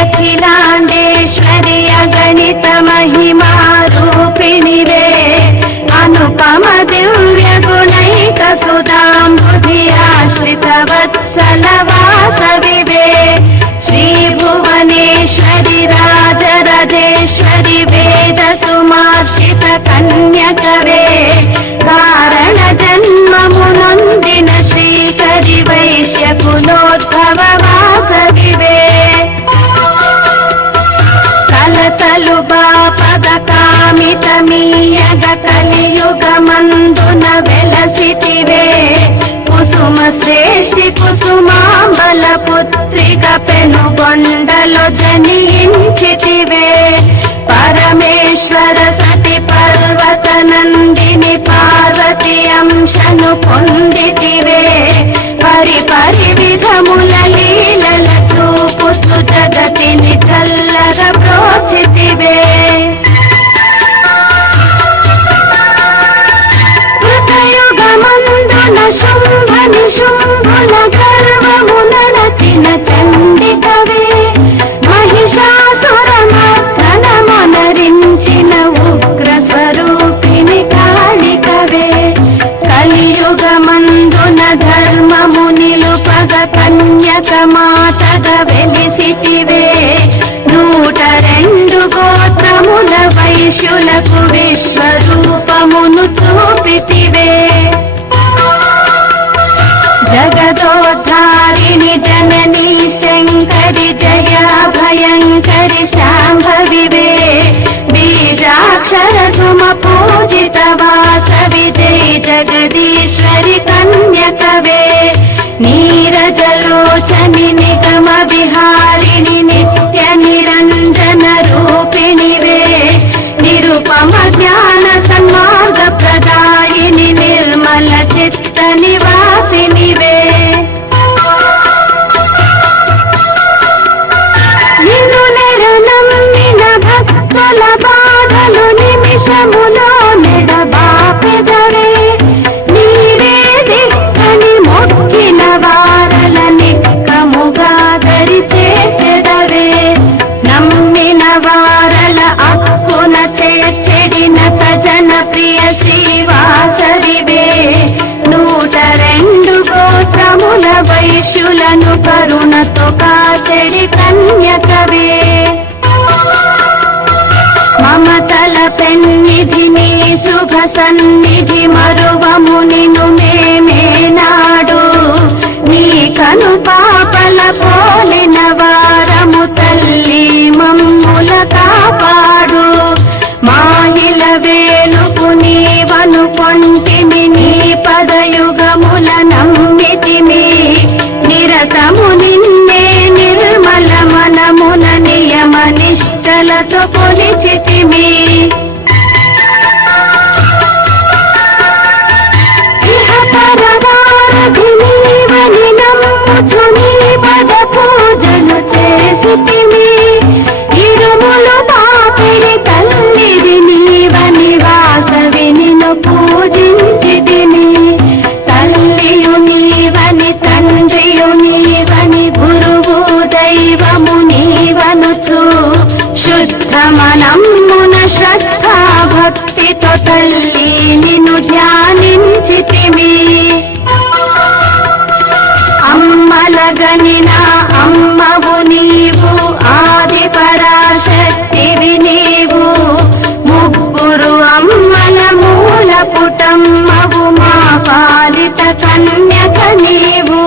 अखिलांडेश्वरि अगणित महिमा रूपिणिवे अनुपम दिव्य गुणैक सुधांबुधि आश्रित वत्सल वासविवे श्री भुवनेश्वरि राजराजेश्वरि वेद सुमार्चित कन्यकवे कारण जन्ममुनोंदिन श्रीकरि वैश्य कुलोद्भव वासविवे కలతలు బాపద కామిత మీయగ కలియుగమందున వెలసితివే కుసుమ శ్రేష్ఠి కుసుమాంబల పుత్రిక పెనుగొండలో జనించితివే పరమేశ్వర సతి పర్వత నందిని పార్వతి అంశను పొందితివే పరి పరి విధముల లీలల చూపుచు జగతిని చల్లగ ప్రోచితివే కృతయుగమందున శుంభ నిశుంభుల గర్వమున రచిన చండికవే మహిషాసురమర్దనమునరించిన ఉగ్ర స్వరూపిణి కాళికవే కలియుగమందున ధర్మము నిలుపగ కన్యక మాతగ వెలిసితివే 102 గోత్రముల వైశ్యులకు విశ్వరూపమును చూపితివే జగదోద్ధారిణి జననీ శంకరి జయ భయంకరి శాంభవివే బీజాక్షర సుమ పూజిత వాసవి జయ జగదీశ్వరి కన్యకవే నీరజలోచని నిగమ విహారిణి నిత్య నిరంజన రూపిణివే నిరుపమ జ్ఞాన సన్మార్గ ప్రదాయిని నిర్మల చిత్త నివాసినివే నిన్ను నెరనమ్మిన భక్తుల బాధలు నిమిషములో నెడబాపెదవే నీరే దిక్కని మొక్కిన వారల నిక్కముగా దరి చేర్చెదవే నమ్మిన వారల అక్కున చేర్చెడిన జన ప్రియ శ్రీవాసరివే 102 గోత్రముల వైశ్యులను కరుణతో కాచెడి కన్యకవే మమతల పెన్నిధిని శుభ సన్నిధి మరువము నిను మేమేనాడు నీ కను పాపల పోలిన వారము తల్లి మమ్ముల కాపాడు మాయిల వేలుపు నీవను కొంటిమి నీ పదయుగముల నమ్మితిమి నిరతము నిన్నే నిర్మల మనమున నియమ నిష్టలతో కొలిచితిమి ఇహ పరవారధి నీవని నమ్ముచు నీ పద పూజలు చేసితిమి ఇరుములు బాపిడి తల్లివి నీవని వాసవి నిన్ను పూజించితిమి తల్లియు నీవని తండ్రియు నీవని గురువు దైవము నీవనుచు శుద్ధ మనమ్మున శ్రద్ధా భక్తితో తల్లి నిన్ను ధ్యానించితిమి అమ్మలగనిన అమ్మవు నీవు ఆది పరాశక్తివి నీవు ముగ్గురు అమ్మల మూల పుటమ్మవు మా పాలిత కన్యక నీవు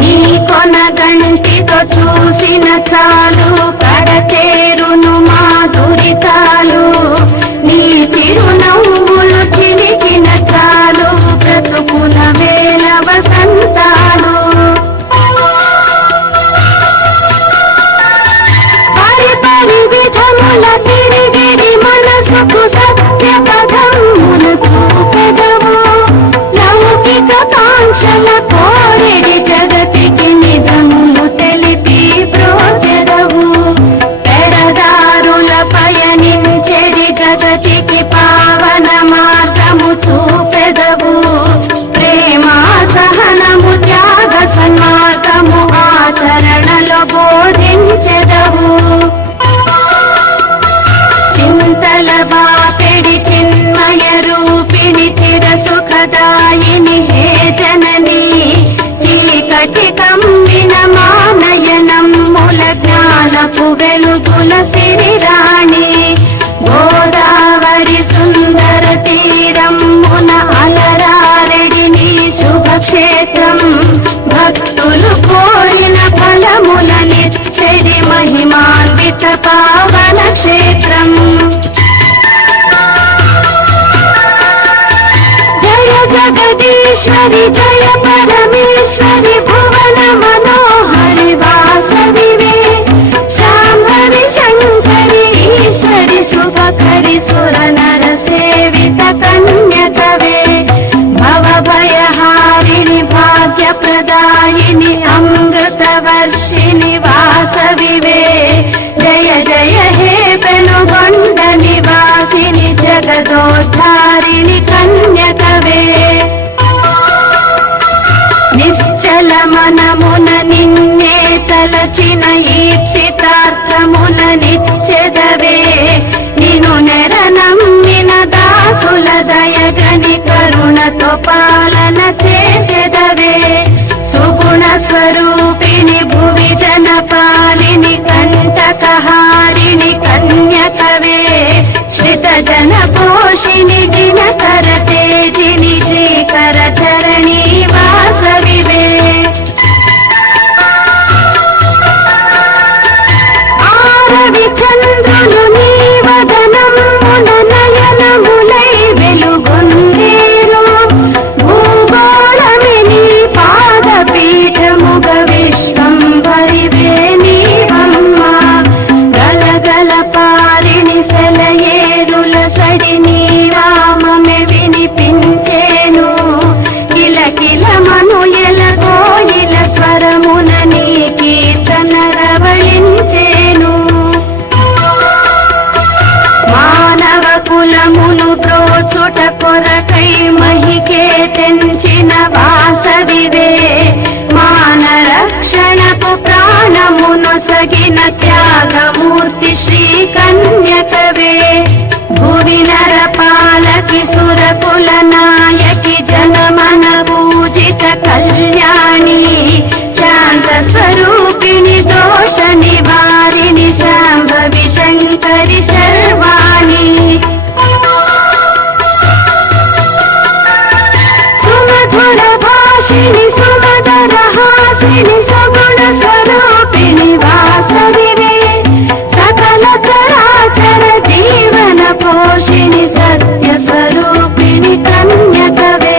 నీ కొనగంటితో చూసిన చాలు కడతేరును మా దురితాలు నీ చిరునవ్వులు చిలికిన చాలు బ్రతుకుల వేల వసంతాలు పరి పరి విధముల తిరిగిడి మనసుకు సత్య పదములు చూపెదవు లౌకిక కాంక్షల కోరిడి జగతికి నిజములు తెలిపి ప్రోచెదవు ప్రదాయిని హే జనని చీకటి కమ్మిన మానయనమ్ముల జ్ఞానపు వెలుగుల సిరిరాణి గోదావరి సుందర తీరమ్మున అలరారెడి నీ శుభక్షేత్రం భక్తులు కోరిన ఫలములనిచ్చెడి మహిమాన్విత పావన క్షేత్రం జయ జగదీశ్వరి జయ పరమేశ్వరి భువన మనోహరి వాసవివే శాంభవి శంకరి ఈశ్వరి శుభకరి సుర నర సేవిత కన్యకవే భవభయహారిణి భాగ్యప్రదాయిని అమృతవర్షిణి వాసవివే జయ జయ హే పెనుగొండ నివాసిని జగదోద్ధారిణి కన్యకవే నిశ్చల మనమున నిన్నే తలచిన ఈప్సితార్థముల నిచ్చెదవే నిను నెరనమ్మిన దాసుల దయగని కరుణతో పాలన చేసెదవే సుగుణ స్వరూపిణి భువి జనపాలిని కంటకహారిణి కన్యకవే శ్రిత జన పోషిణి దినకర తేజిని శ్రీకర చరణి వాసవివే ఆరవి చంద్రులు నీ వదనముల నయనములై వెలుగొందేరు భూగోళమి నీ పాదపీఠముగ విశ్వంభరివే నీవమ్మ గలగల పారిణి సెలయేరుల సడి నీ రామమే వినిపించేను కిలకిల మనుయల కోయిల స్వరమున నీ కీర్తన రవళించేను మానవ కులములు బ్రోచుట కొరకై మహికే తెంచిన వాసవివే మాన రక్షణకు ప్రాణమును సగిన త్యాగమూర్తి శ్రీ కన్యకవే భువి నర పాలకి సురకుల నాయకి జనమన పూజిత కళ్యాణి శాంత స్వరూపిణి దోష నివారిణి శాంభవి శంకరి సర్వాణి సుమధుర భాషిణి సుమధుర హాసిని సగుణ స్వరూపిణి వాసవివే సకల చరాచర జీవన పోషిణి సత్య స్వరూపిణి కన్యకవే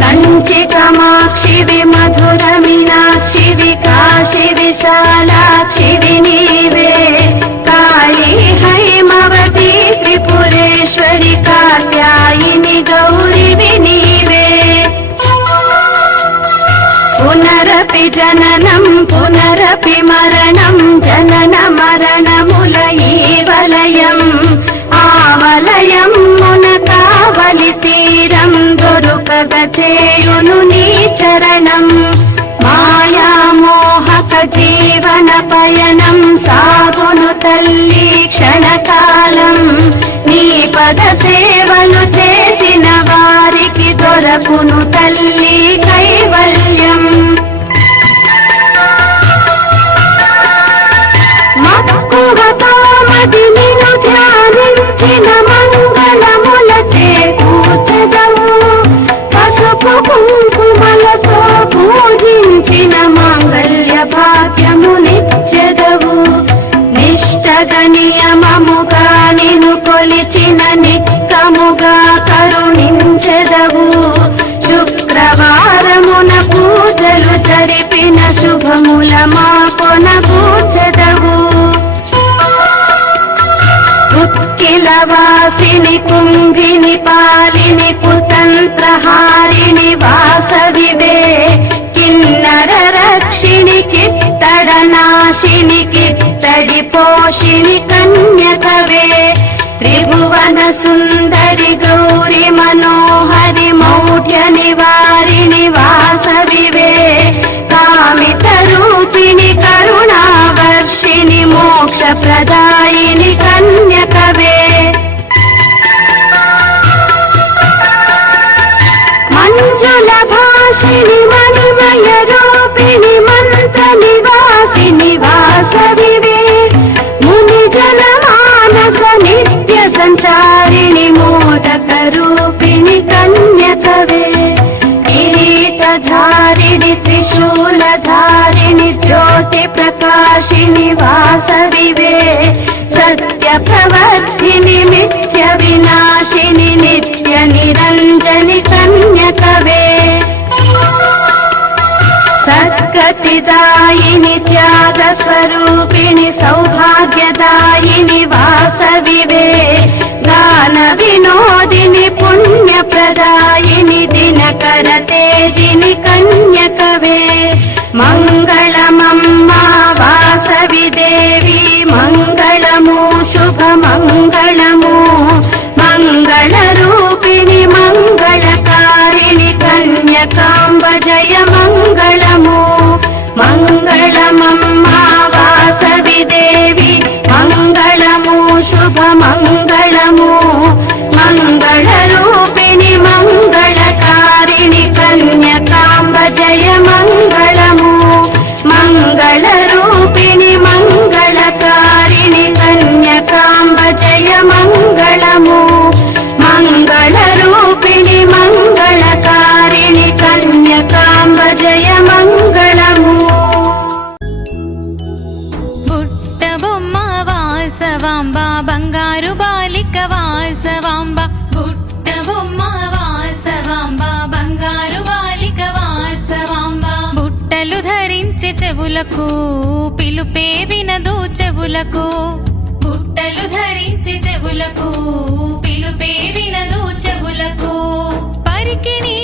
కంచి కామాక్షివి మధుర మీనాక్షివి కాశీ విశాలాక్షివి నీవే కాళీ హైమవతి త్రిపురేశ్వరి కాత్యాయిని గౌరివి నీవే పునరపి జననం పునరపి మరణం జనన మరణముల ఈ వలయం ఆవలయం మున కావలి తీరం దొరుకగ చేయును నీ చరణం మాయామోహక జీవన పయనం సాగును తల్లి క్షణకాలం నీ పద సేవలు చేసిన వారికి దొరకును తల్లి కైవల్యం మక్కువతో మది నిన్ను ధ్యానించిన మంగళముల చేకూర్చెదవు పసుపు కుంకుమలతో పూజించిన మాంగళ్య భాగ్యమునిచ్చెదవు నిష్టగ నియమముగా నిన్ను కొలిచిన నిక్కముగా కరుణించెదవు శుక్రవారమున పూజలు జరిపిన శుభముల మాకొన పూజదవు ఉత్కిలవాసిని కుంభిని పాలిని కుతంత్రహారిణి వాసవివే కిన్నర రక్షిణి కిత్తడ నాశిని కిత్తడి పోషిణి కన్యకవే త్రిభువన సుందరి గౌరి మనోహరి మౌఢ్య నివారిణి వాసవివే కామిత రూపిణి కరుణావర్షిణి మోక్ష ప్రదాయిని కన్యకవే त्रिशूलधारिणि ज्योतिप्रकाशिनि वासविवे सत्यप्रवर्धिनि नित्यविनाशिनि नित्यनिरञ्जनि कन्यकवे सद्गतिदायिनि त्यागस्वरूपिणि सौभाग्यदायिनि वासविवे गानविनोदिनि पुण्यप्रदायिनि दिनकरतेजिनि कन्यकवे मङ्गलमम्मा वासवि देवी मङ्गलमु शुभमङ्गलमु मङ्गलरूपिणि मङ्गलकारिणि कन्यकाम्ब जय मङ्गलमु मङ्गलमम्मा वासवि देवी मङ्गलमु शुभमङ्गलमु मङ्गलरूपिणि मङ्गलकारिणि कन्यकाम्ब जय मङ्गलमु मङ्गलरूपिणि मङ्गलकारिणि कन्यकाम्ब जय मङ्गलमु मङ्गलरूपिणि मङ्गलकारिणि कन्यकाम्ब जय मङ्गलमु బుట్టబొమ్మ వాసవాంబ బంగారు బాలిక వాసవాంబ బుట్టబొమ్మ వాసవాంబ బంగారు బాలిక వాసవాంబ బుట్టలు ధరించే చెవులకు పిలుపే వినదు చెవులకు బుట్టలు ధరించి చెవులకు పిలుపే వినదు చెవులకు పరికిణి